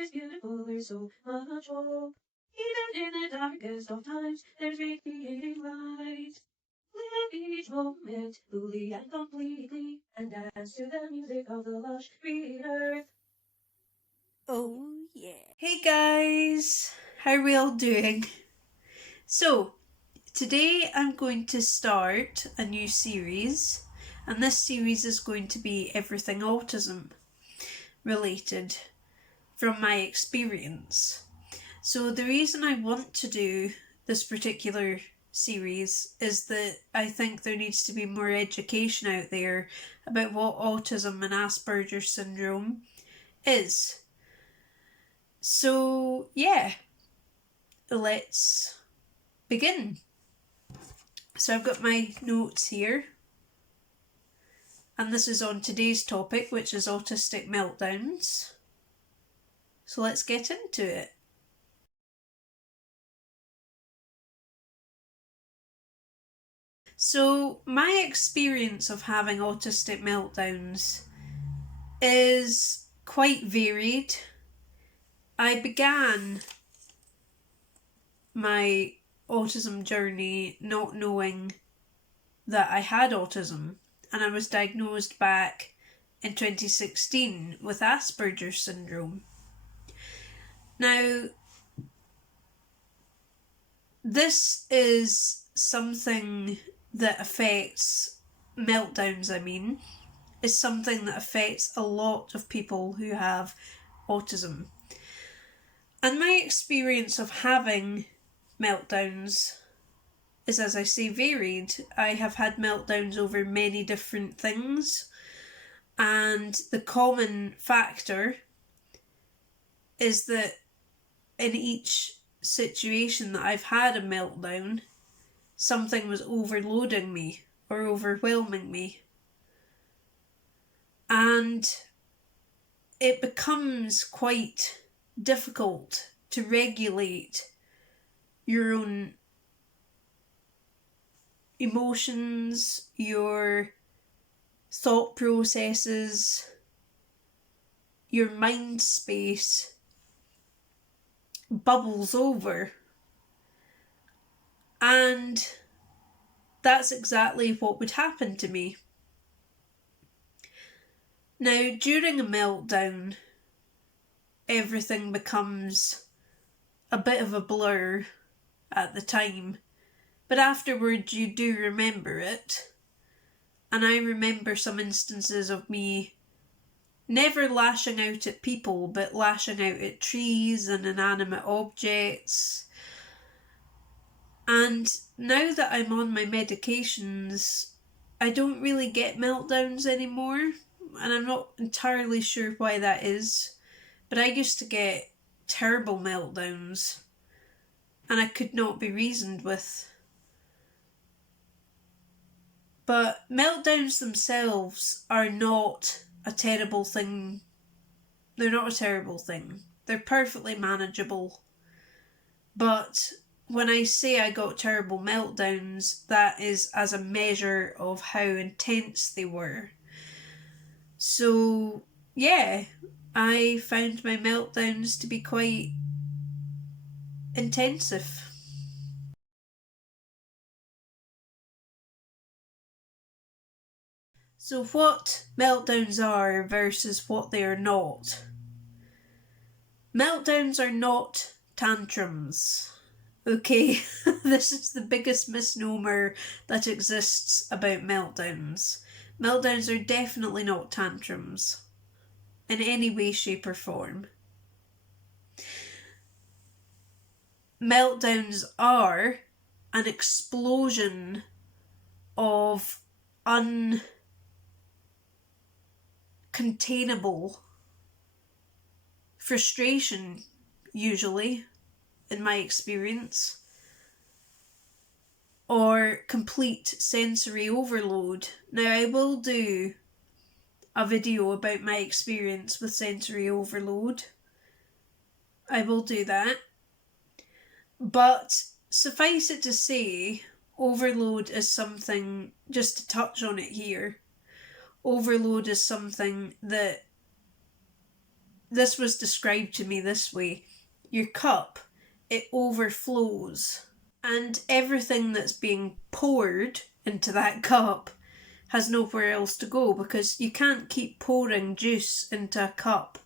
is beautiful, there's so much hope. Even in the darkest of times, there's radiating light. Live each moment fully and completely, and dance to the music of the lush green earth. Oh yeah. Hey guys, how are we all doing? So, today I'm going to start a new series, and this series is going to be everything autism related from my experience. So, the reason I want to do this particular series is that I think there needs to be more education out there about what autism and Asperger's syndrome is. So, yeah, let's begin. So, I've got my notes here, and this is on today's topic, which is autistic meltdowns. So, let's get into it. So, my experience of having autistic meltdowns is quite varied. I began my autism journey not knowing that I had autism, and I was diagnosed back in 2016 with Asperger's syndrome. Now, this is something that affects meltdowns, is something that affects a lot of people who have autism. And my experience of having meltdowns is, as I say, varied. I have had meltdowns over many different things, and the common factor is that in each situation that I've had a meltdown, something was overloading me or overwhelming me. And it becomes quite difficult to regulate your own emotions, your thought processes, your mind space bubbles over. And that's exactly what would happen to me. Now, during a meltdown, everything becomes a bit of a blur at the time, but afterwards you do remember it. And I remember some instances of me never lashing out at people, but lashing out at trees and inanimate objects. And now that I'm on my medications, I don't really get meltdowns anymore, and I'm not entirely sure why that is, but I used to get terrible meltdowns, and I could not be reasoned with. But meltdowns themselves are not a terrible thing. They're not a terrible thing. They're perfectly manageable. But when I say I got terrible meltdowns, that is as a measure of how intense they were. So, yeah, I found my meltdowns to be quite intensive. So, what meltdowns are versus what they are not. Meltdowns are not tantrums. Okay, this is the biggest misnomer that exists about meltdowns. Meltdowns are definitely not tantrums in any way, shape, or form. Meltdowns are an explosion of uncontainable frustration, usually, in my experience, or complete sensory overload. Now, I will do a video about my experience with sensory overload. I will do that. But suffice it to say, overload is something, just to touch on it here, overload is something that this was described to me this way: your cup, it overflows, and everything that's being poured into that cup has nowhere else to go, because you can't keep pouring juice into a cup,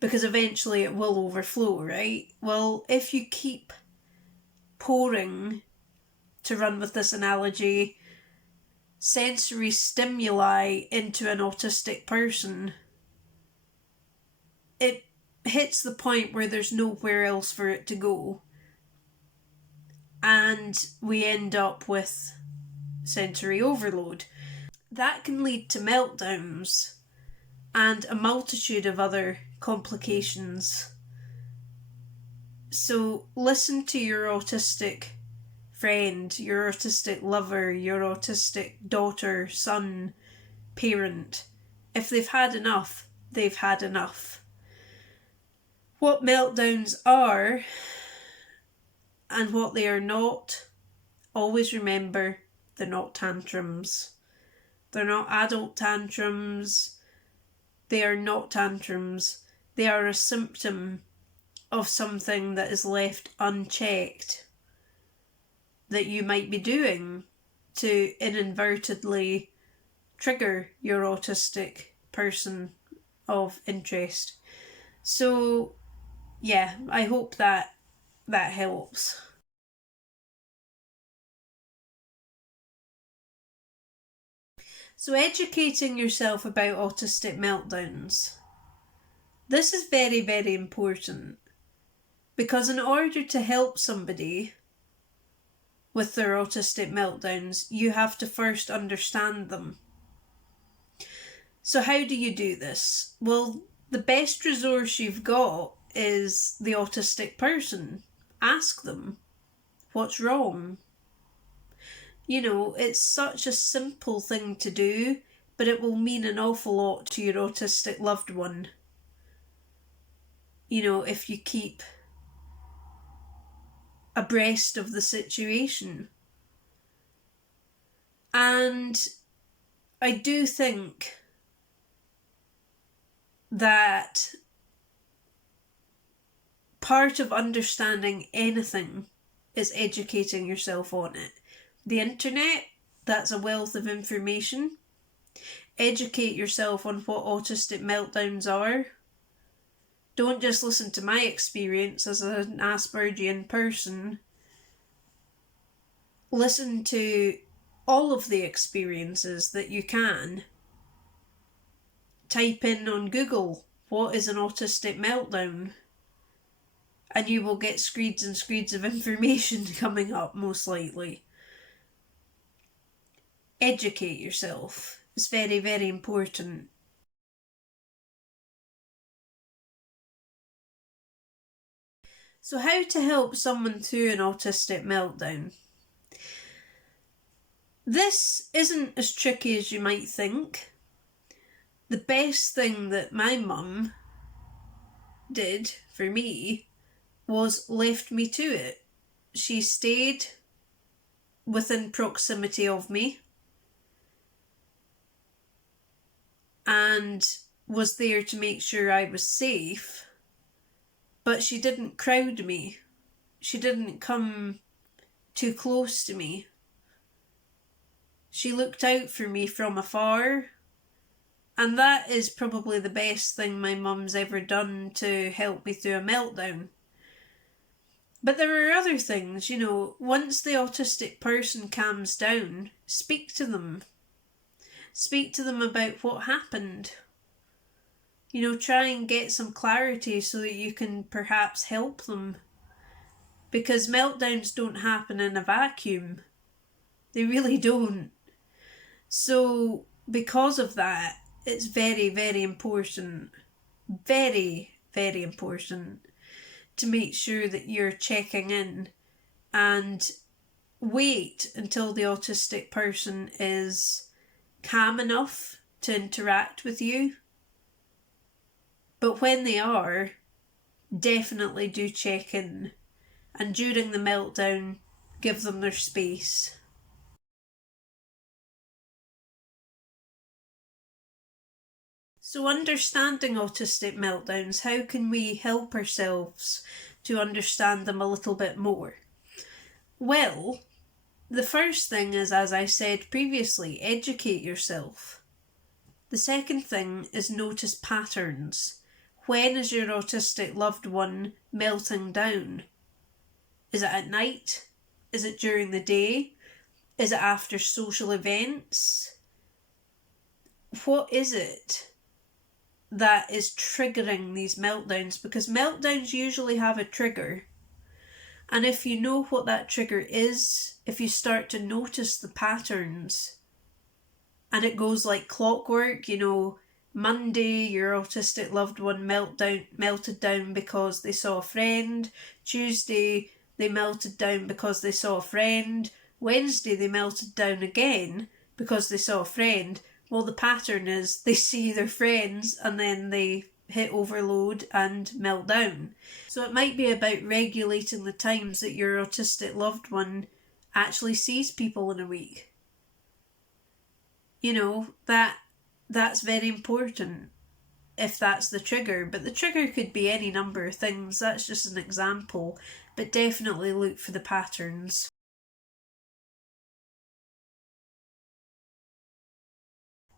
because eventually it will overflow, right? Well, if you keep pouring, to run with this analogy, sensory stimuli into an autistic person, it hits the point where there's nowhere else for it to go. And we end up with sensory overload. That can lead to meltdowns and a multitude of other complications. So listen to your autistic friend, your autistic lover, your autistic daughter, son, parent. If they've had enough, they've had enough. What meltdowns are and what they are not, always remember, they're not tantrums. They're not adult tantrums. They are not tantrums. They are a symptom of something that is left unchecked that you might be doing to inadvertently trigger your autistic person of interest. So yeah, I hope that helps. So educating yourself about autistic meltdowns. This is very, very important, because in order to help somebody with their autistic meltdowns, you have to first understand them. So how do you do this? Well, the best resource you've got is the autistic person. Ask them, what's wrong? You know, it's such a simple thing to do, but it will mean an awful lot to your autistic loved one. You know, if you keep abreast of the situation. And I do think that part of understanding anything is educating yourself on it. The internet, that's a wealth of information. Educate yourself on what autistic meltdowns are. Don't just listen to my experience as an Aspergian person. Listen to all of the experiences that you can. Type in on Google, what is an autistic meltdown? And you will get screeds and screeds of information coming up, most likely. Educate yourself. It's very, very important. So how to help someone through an autistic meltdown? This isn't as tricky as you might think. The best thing that my mum did for me was left me to it. She stayed within proximity of me and was there to make sure I was safe, but she didn't crowd me. She didn't come too close to me. She looked out for me from afar, and that is probably the best thing my mum's ever done to help me through a meltdown. But there are other things, you know, once the autistic person calms down, speak to them. Speak to them about what happened. You know, try and get some clarity so that you can perhaps help them. Because meltdowns don't happen in a vacuum. They really don't. So, because of that, it's very, very important, very, very important to make sure that you're checking in and wait until the autistic person is calm enough to interact with you. But when they are, definitely do check in. And during the meltdown, give them their space. So, understanding autistic meltdowns, how can we help ourselves to understand them a little bit more? Well, the first thing is, as I said previously, educate yourself. The second thing is notice patterns. When is your autistic loved one melting down? Is it at night? Is it during the day? Is it after social events? What is it that is triggering these meltdowns? Because meltdowns usually have a trigger. And if you know what that trigger is, if you start to notice the patterns, and it goes like clockwork, Monday your autistic loved one melted down because they saw a friend. Tuesday they melted down because they saw a friend. Wednesday they melted down again because they saw a friend. Well, the pattern is they see their friends and then they hit overload and melt down. So it might be about regulating the times that your autistic loved one actually sees people in a week. That's very important if that's the trigger. But the trigger could be any number of things. That's just an example. But definitely look for the patterns.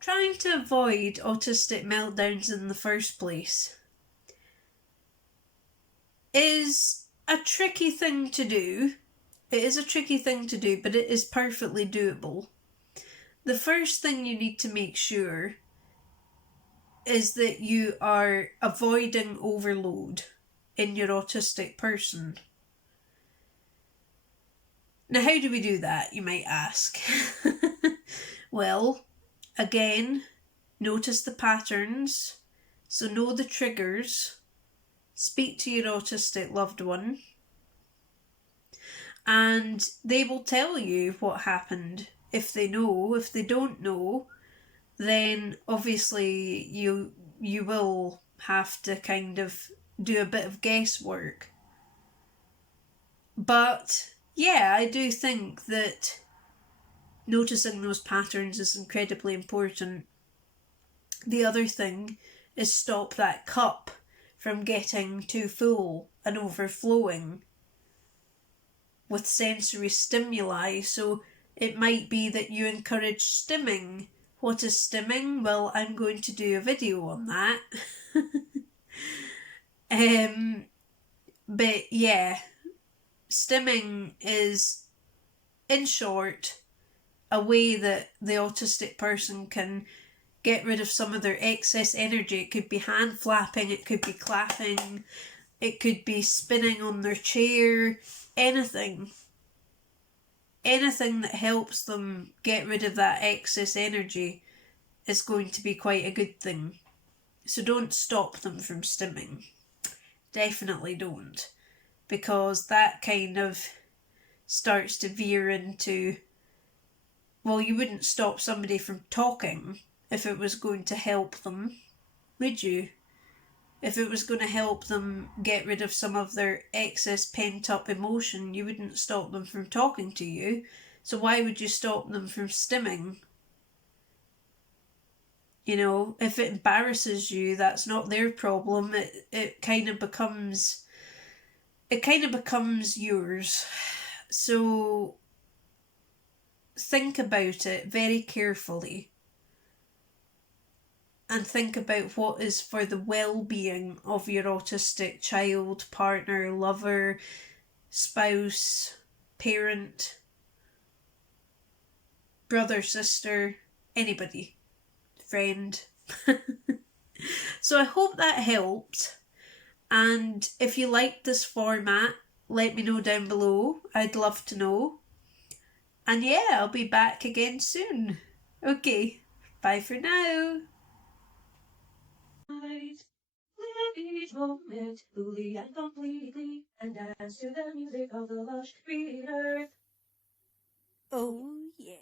Trying to avoid autistic meltdowns in the first place is a tricky thing to do. It is a tricky thing to do, but it is perfectly doable. The first thing you need to make sure is that you are avoiding overload in your autistic person. Now, how do we do that, you might ask? Well, again, notice the patterns, so know the triggers, speak to your autistic loved one, and they will tell you what happened if they know. If they don't know, then obviously you will have to kind of do a bit of guesswork. But yeah, I do think that noticing those patterns is incredibly important. The other thing is stop that cup from getting too full and overflowing with sensory stimuli. So it might be that you encourage stimming. What is stimming? Well, I'm going to do a video on that. But yeah, stimming is, in short, a way that the autistic person can get rid of some of their excess energy. It could be hand flapping, it could be clapping, it could be spinning on their chair, anything. Anything that helps them get rid of that excess energy is going to be quite a good thing. So don't stop them from stimming. Definitely don't. Because that kind of starts to veer into, well, you wouldn't stop somebody from talking if it was going to help them, would you? If it was going to help them get rid of some of their excess pent-up emotion, you wouldn't stop them from talking to you. So why would you stop them from stimming? If it embarrasses you, that's not their problem. It kind of becomes yours. So think about it very carefully. And think about what is for the well-being of your autistic child, partner, lover, spouse, parent, brother, sister, anybody, friend. So I hope that helped. And if you liked this format, let me know down below. I'd love to know. And yeah, I'll be back again soon. Okay, bye for now. Live each moment fully and completely, and dance to the music of the lush green earth. Oh yeah.